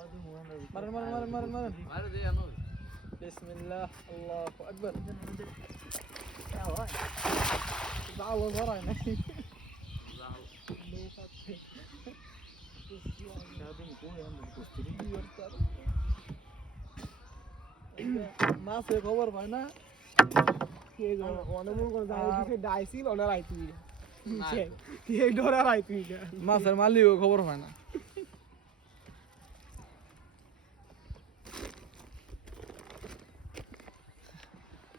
মারেন মারেন মারেন মারেন মারেন মারে দে আনো বিসমিল্লাহ আল্লাহু আকবার জাল ধরায় না মাছে খবর পায় না মাছের মালিকও খবর পায় না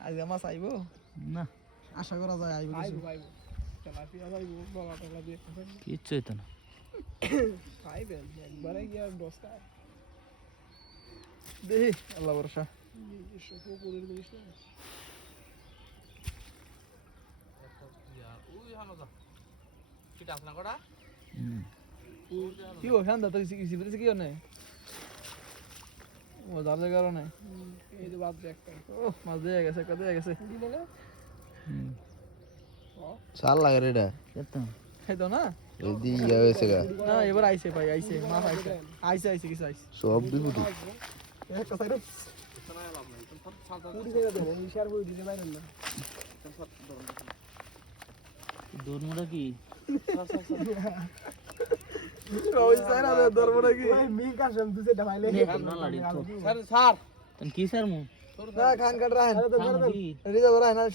আজকে মাছ আইব না আশা করা যায় আইব কিছু কিচ্ছু হইতো না দেখি আল্লাহ ভরসা কি ও শান্ত তো কিছু বলছে কি না ও দাঁড়ার কারণে এই যে বাদ দেখ ও মাছ দিয়ে গেছে কত দিয়ে গেছে চাল লাগে রে এটা এই তো না এদি ইয়া হয়েছে গা না এবার আইছে ভাই আইছে মাছ আইছে আইছে আইছে কিছু আইছে সব বিপুটি একটা সাইড দৌড়মুড়া কি ওই সাইড আছে ধরবো নাকি কি স্যার মু খান কাট রাখেন কি রিজার্ভ রাখেন